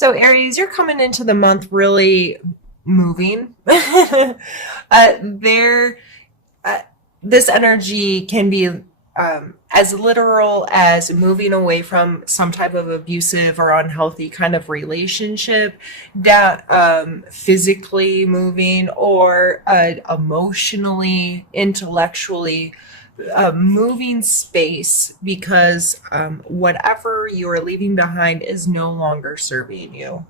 So, Aries, you're coming into the month really moving. There, uh, this energy can be as literal as moving away from some type of abusive or unhealthy kind of relationship, down physically moving, or emotionally, intellectually moving space because whatever you are leaving behind is no longer serving you.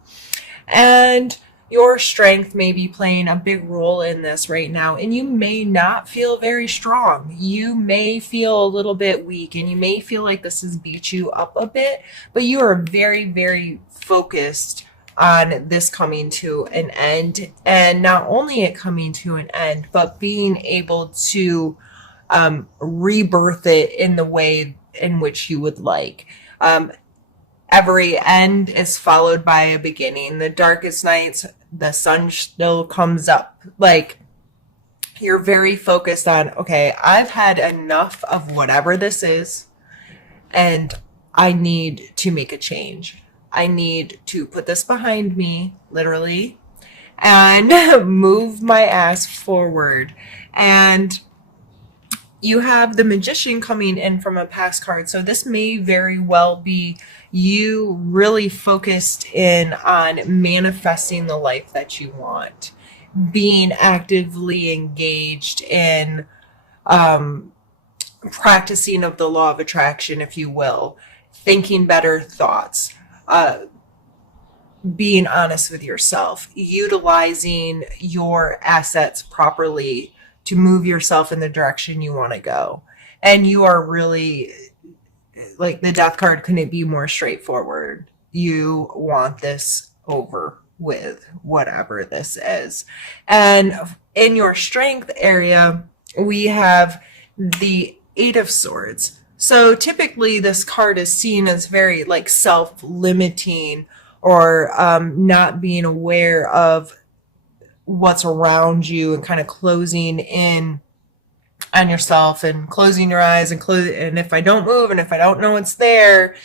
And your strength may be playing a big role in this right now. And you may not feel very strong. You may feel a little bit weak and you may feel like this has beat you up a bit, but you are very, very focused on this coming to an end. And not only it coming to an end, but being able to rebirth it in the way in which you would like. Um, every end is followed by a beginning. The darkest nights, the sun still comes up. Like, you're very focused on, okay, I've had enough of whatever this is, and I need to make a change. I need to put this behind me, literally, and move my ass forward. And you have the magician coming in from a past card. So this may very well be you really focused in on manifesting the life that you want, being actively engaged in practicing of the law of attraction, if you will, thinking better thoughts, being honest with yourself, utilizing your assets properly to move yourself in the direction you want to go. And you are really, like, the death card couldn't be more straightforward. You want this over with, whatever this is. And in your strength area, we have the Eight of Swords. So typically this card is seen as very like self-limiting, or not being aware of what's around you and kind of closing in on yourself and closing your eyes and if I don't move and if I don't know what's there,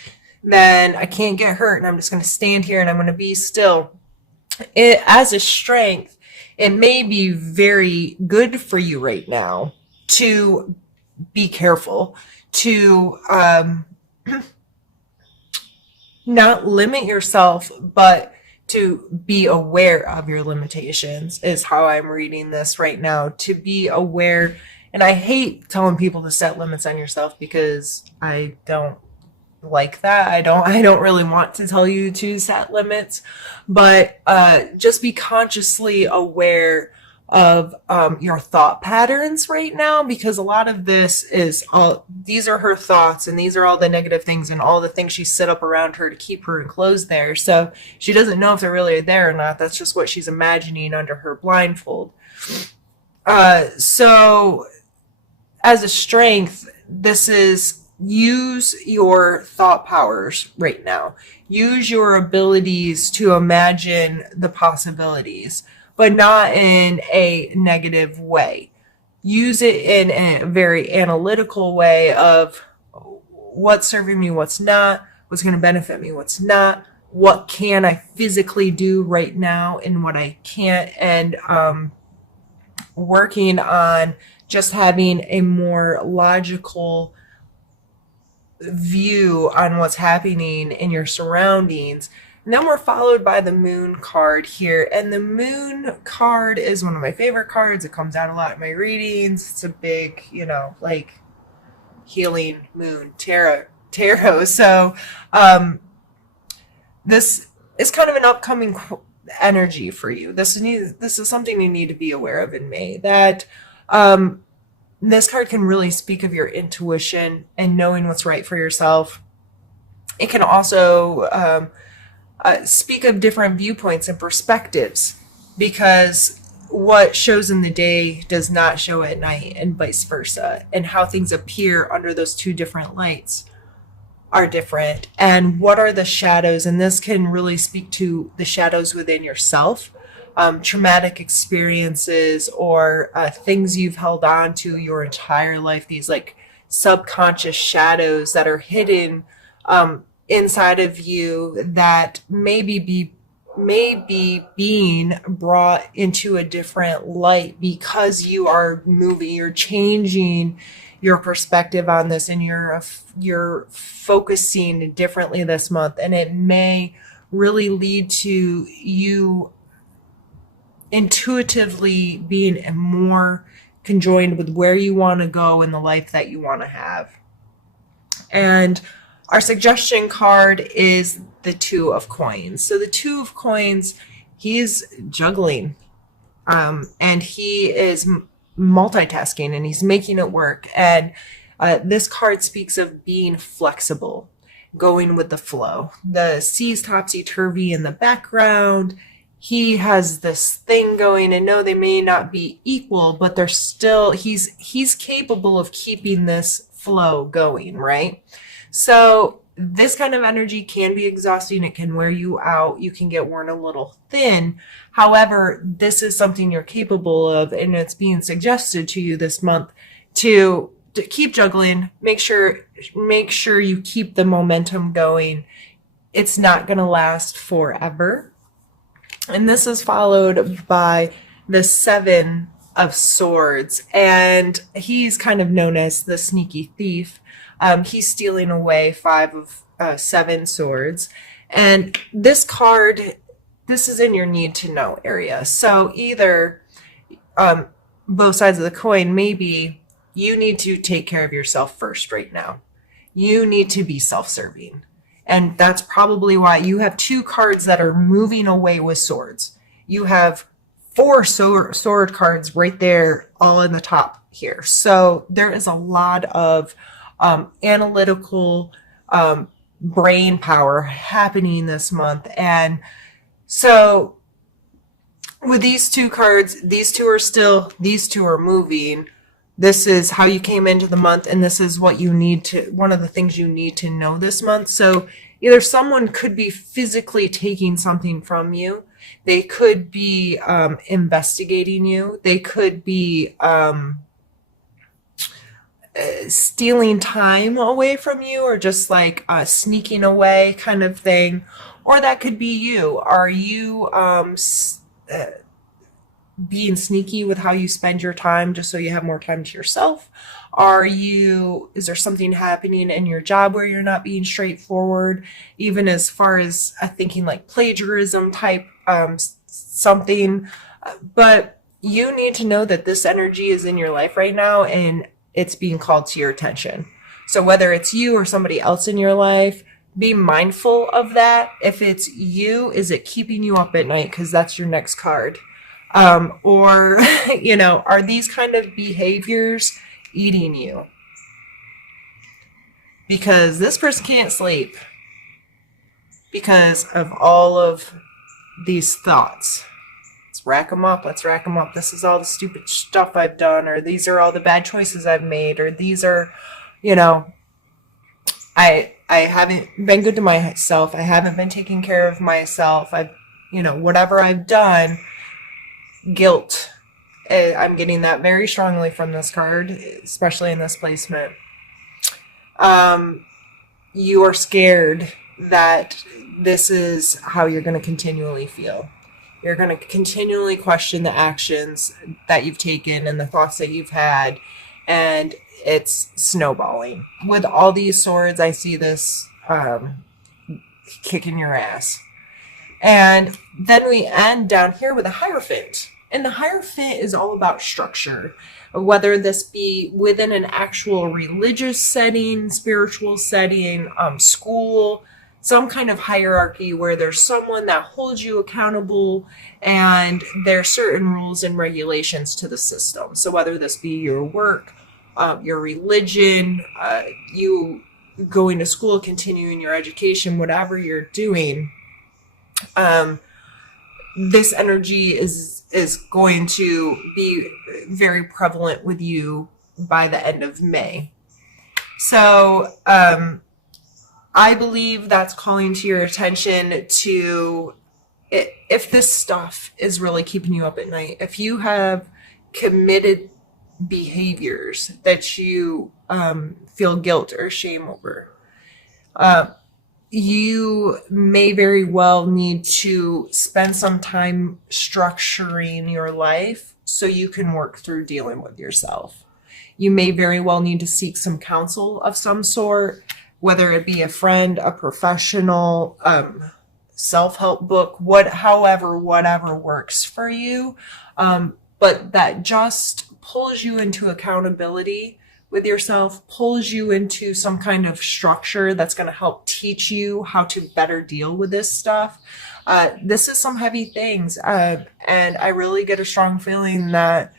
then I can't get hurt and I'm just going to stand here and I'm going to be still. It, as a strength, it may be very good for you right now to be careful, to not limit yourself, but to be aware of your limitations is how I'm reading this right now. To be aware, and I hate telling people to set limits on yourself because I don't like that. I don't really want to tell you to set limits, but just be consciously aware of your thought patterns right now, because a lot of this is all, these are her thoughts and these are all the negative things and all the things she set up around her to keep her enclosed there. So she doesn't know if they're really there or not. That's just what she's imagining under her blindfold. So as a strength, this is, use your thought powers right now. Use your abilities to imagine the possibilities, but not in a negative way. Use it in a very analytical way of what's serving me, what's not, what's going to benefit me, what's not, what can I physically do right now and what I can't, and working on just having a more logical view on what's happening in your surroundings. And then we're followed by the moon card here. And the moon card is one of my favorite cards. It comes out a lot in my readings. It's a big, like healing moon tarot. So this is kind of an upcoming energy for you. This is something you need to be aware of in May. That this card can really speak of your intuition and knowing what's right for yourself. It can also speak of different viewpoints and perspectives, because what shows in the day does not show at night, and vice versa. And how things appear under those two different lights are different. And what are the shadows? And this can really speak to the shadows within yourself. Traumatic experiences, or things you've held on to your entire life, these like subconscious shadows that are hidden inside of you that maybe may be being brought into a different light because you are moving, you're changing your perspective on this, and you're focusing differently this month, and it may really lead to you intuitively being more conjoined with where you want to go in the life that you want to have. And our suggestion card is the Two of Coins. So the Two of Coins, he's juggling, and he is multitasking, and he's making it work. And this card speaks of being flexible, going with the flow. The sea's topsy-turvy in the background. He has this thing going, and no, they may not be equal, but they're still, he's capable of keeping this flow going, right? So this kind of energy can be exhausting. It can wear you out. You can get worn a little thin. However, this is something you're capable of, and it's being suggested to you this month to keep juggling. Make sure you keep the momentum going. It's not going to last forever. And this is followed by the Seven of Swords, and he's kind of known as the sneaky thief. He's stealing away 5 of 7 swords. And this card, this is in your need to know area. So either both sides of the coin, maybe you need to take care of yourself first right now. You need to be self-serving. And that's probably why you have 2 cards that are moving away with swords. You have 4 sword cards right there, all in the top here. So there is a lot of analytical brain power happening this month. And so with these 2 cards, these two are moving. This is how you came into the month, and this is what you need to, one of the things you need to know this month. So either someone could be physically taking something from you. They could be investigating you. They could be stealing time away from you, or just like sneaking away kind of thing. Or that could be you. Are you being sneaky with how you spend your time just so you have more time to yourself? Is there something happening in your job where you're not being straightforward, even as far as thinking like plagiarism type something? But you need to know that this energy is in your life right now, and it's being called to your attention. So whether it's you or somebody else in your life, be mindful of that. If it's you, is it keeping you up at night? Because that's your next card. Or, are these kind of behaviors eating you? Because this person can't sleep because of all of these thoughts. Let's rack them up. This is all the stupid stuff I've done, or these are all the bad choices I've made, or these are, I haven't been good to myself. I haven't been taking care of myself. Whatever I've done. Guilt. I'm getting that very strongly from this card, especially in this placement. You are scared that this is how you're going to continually feel. You're going to continually question the actions that you've taken and the thoughts that you've had, and it's snowballing. With all these swords, I see this kicking your ass. And then we end down here with a Hierophant. And the Hierophant is all about structure, whether this be within an actual religious setting, spiritual setting, school, some kind of hierarchy where there's someone that holds you accountable, and there are certain rules and regulations to the system. So whether this be your work, your religion, you going to school, continuing your education, whatever you're doing, this energy is going to be very prevalent with you by the end of May. So I believe that's calling to your attention to if this stuff is really keeping you up at night, if you have committed behaviors that you feel guilt or shame over, you may very well need to spend some time structuring your life so you can work through dealing with yourself. You may very well need to seek some counsel of some sort, whether it be a friend, a professional, self-help book, whatever works for you. But that just pulls you into accountability with yourself, pulls you into some kind of structure that's going to help teach you how to better deal with this stuff. This is some heavy things. And I really get a strong feeling that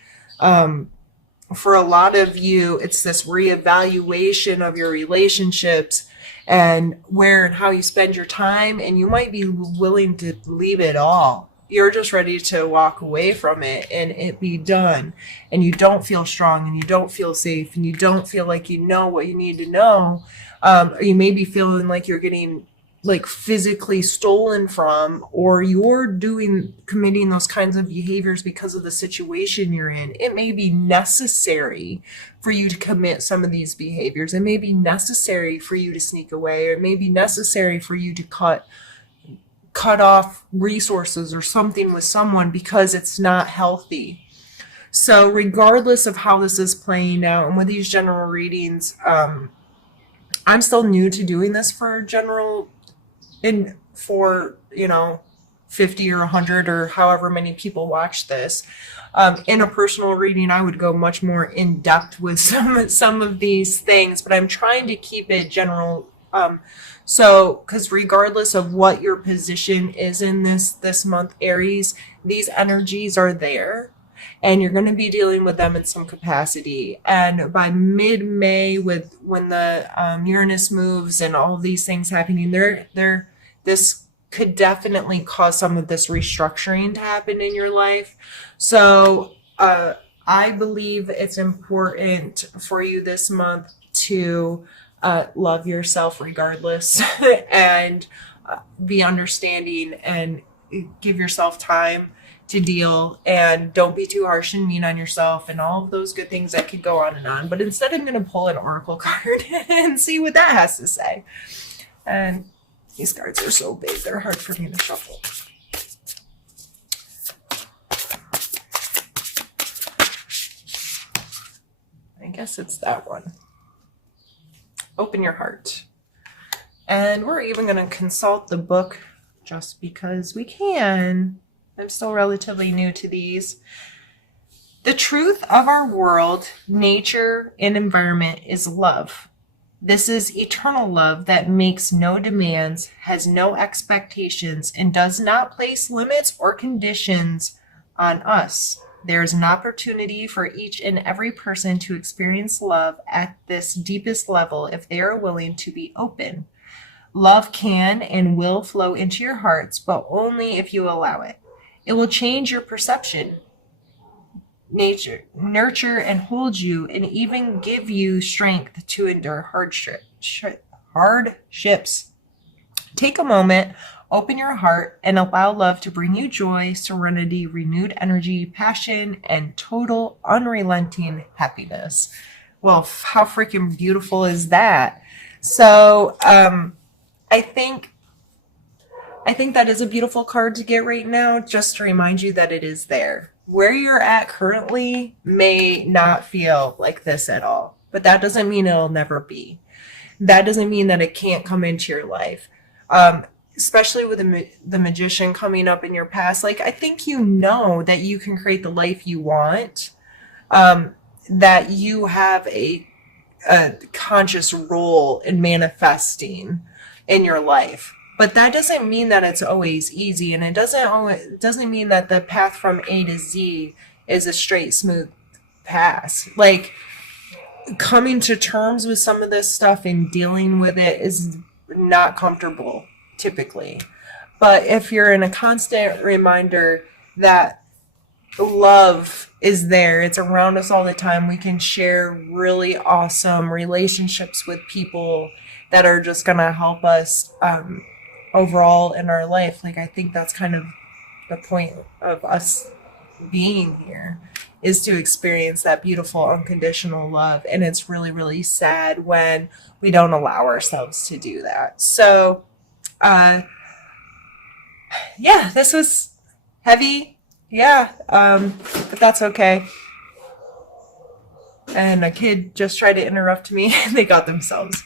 for a lot of you, it's this reevaluation of your relationships and where and how you spend your time. And you might be willing to leave it all. You're just ready to walk away from it and it be done. And you don't feel strong and you don't feel safe and you don't feel like you know what you need to know. Or you may be feeling like you're getting like physically stolen from, or you're committing those kinds of behaviors because of the situation you're in. It may be necessary for you to commit some of these behaviors. It may be necessary for you to sneak away, or it may be necessary for you to cut off resources or something with someone because it's not healthy. So regardless of how this is playing out, and with these general readings, I'm still new to doing this for general for 50 or 100 or however many people watch this. In a personal reading, I would go much more in depth with some of these things, but I'm trying to keep it general. So because regardless of what your position is in this month, Aries, these energies are there and you're going to be dealing with them in some capacity. And by mid-May, when the Uranus moves and all of these things happening, this could definitely cause some of this restructuring to happen in your life. So I believe it's important for you this month to love yourself regardless and be understanding and give yourself time to deal, and don't be too harsh and mean on yourself and all of those good things that could go on and on. But instead, I'm going to pull an oracle card and see what that has to say. And these cards are so big, they're hard for me to shuffle. I guess it's that one. Open your heart. And we're even going to consult the book just because we can. I'm still relatively new to these. The truth of our world, nature, and environment is love. This is eternal love that makes no demands, has no expectations, and does not place limits or conditions on us. There is an opportunity for each and every person to experience love at this deepest level if they are willing to be open. Love can and will flow into your hearts, but only if you allow it. It will change your perception, nurture and hold you, and even give you strength to endure hardships. Take a moment, open your heart, and allow love to bring you joy, serenity, renewed energy, passion, and total unrelenting happiness. Well, how freaking beautiful is that? So I think that is a beautiful card to get right now, just to remind you that it is there. Where you're at currently may not feel like this at all, but that doesn't mean it'll never be. That doesn't mean that it can't come into your life. Especially with the Magician coming up in your past, like, I think you know that you can create the life you want, that you have a conscious role in manifesting in your life. But that doesn't mean that it's always easy, and it doesn't mean that the path from A to Z is a straight, smooth path. Like, coming to terms with some of this stuff and dealing with it is not comfortable, typically. But if you're in a constant reminder that love is there, it's around us all the time, we can share really awesome relationships with people that are just going to help us overall in our life. Like, I think that's kind of the point of us being here, is to experience that beautiful unconditional love. And it's really, really sad when we don't allow ourselves to do that. So Uh, yeah, this was heavy. Yeah, but that's okay. And a kid just tried to interrupt me and they got themselves.